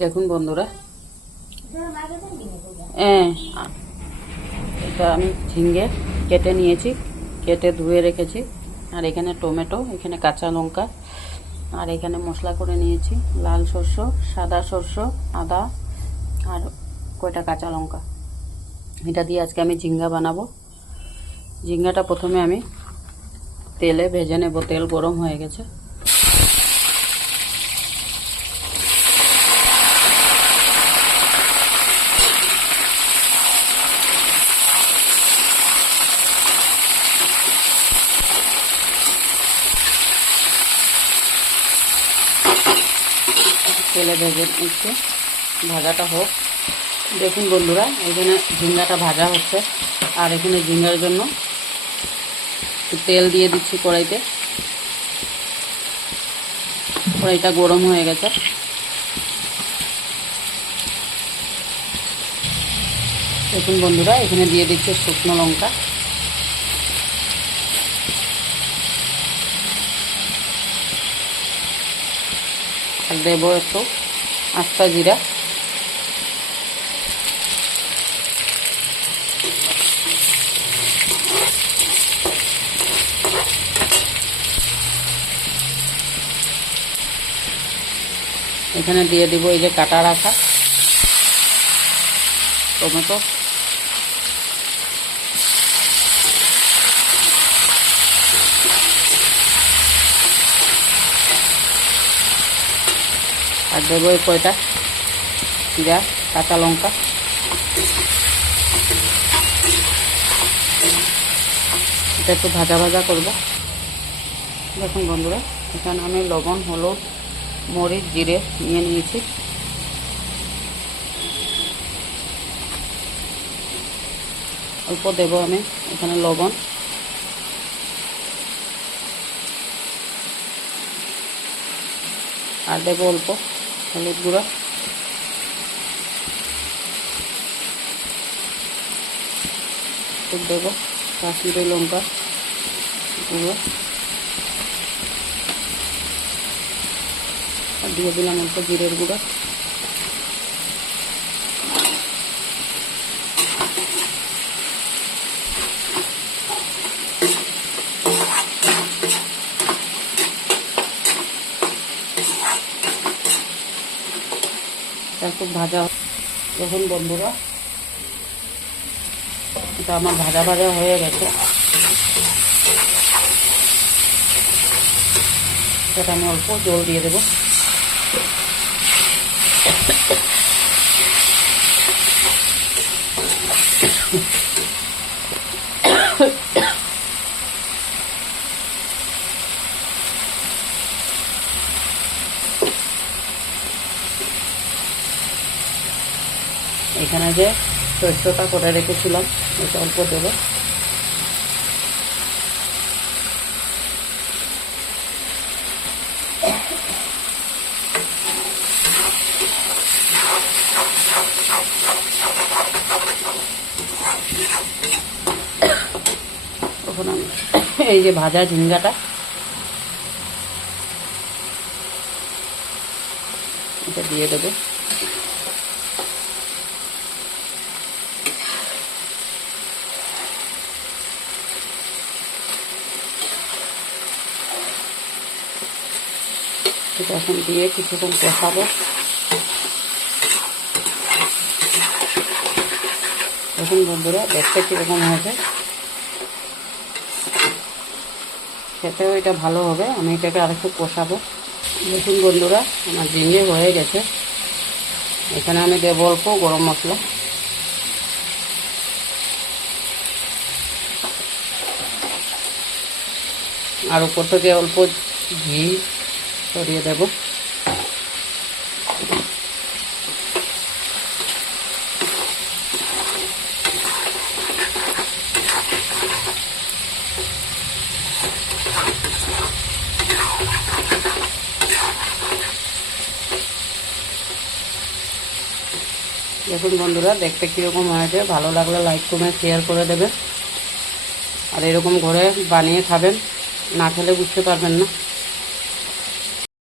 দেখুন বন্ধুরা, হ্যাঁ, এটা আমি ঝিঙ্গে কেটে নিয়েছি, কেটে ধুয়ে রেখেছি। আর এখানে টমেটো, এখানে কাঁচা লঙ্কা, আর এখানে মশলা করে নিয়েছি লাল সর্ষ, সাদা সর্ষ, আদা আর কয়টা কাঁচা লঙ্কা। এটা দিয়ে আজকে আমি ঝিঙ্গা বানাবো। ঝিঙ্গাটা প্রথমে আমি তেলে ভেজে নেব। তেল গরম হয়ে গেছে। তেলে ভেজে নিচ্ছে, ভাজাটা হোক। দেখুন বন্ধুরা, এখানে ঝিঙ্গাটা ভাজা হচ্ছে। আর এখানে ঝিঙ্গার জন্য তেল দিয়ে দিচ্ছি কড়াইতে। কড়াইটা গরম হয়ে গেছে। দেখুন বন্ধুরা, এখানে দিয়ে দিচ্ছে শুকনো লঙ্কা, আর দেবো একটু আস্তা জিরা, এখানে দিয়ে দিব এই যে কাটা রাখা টমেটো, আর দেবো এই কয়টা জিরা, কাঁচা লঙ্কা। এটা একটু ভাজা ভাজা করব। দেখুন বন্ধুরা, এখানে আমি লবণ, হলুদ, মরিচ, জিরে নিয়ে নিয়েছি। অল্প দেব আমি এখানে লবণ, আর দেব অল্প হলুদ গুঁড়া, দেব কাশ্মীরি লঙ্কা গুঁড়ো, আর দিয়ে দিলাম অল্প জিরের গুঁড়া। খুব ভাজা। দেখুন বন্ধুরা, এটা আমার ভাজা ভাজা হয়ে গেছে। এটা আমি অল্প জল দিয়ে দেবো। এখানে যে শস্যটা করে রেখেছিলাম এটা অল্প দেবো। তখন আমি এই যে ভাজা ঝিঙ্গাটা এটা দিয়ে দেবো। এটা এখন দিয়ে কিছুক্ষণ কষাবো। দেখুন বন্ধুরা, দেখতে কীরকম হয়েছে, খেতেও এটা ভালো হবে। আমি এটাকে আরেকটু কষাবো। দেখুন বন্ধুরা, আমার ঝিঙে হয়ে গেছে। এখানে আমি দেবো অল্প গরম মশলা, আর উপর থেকে অল্প ঘি ছড়িয়ে দেব। দেখুন বন্ধুরা, দেখতে কীরকম হয়েছে। ভালো লাগলে লাইক কমেন্ট শেয়ার করে দেবেন। আর এরকম ঘরে বানিয়ে খাবেন, না খেলে বুঝতে পারবেন না।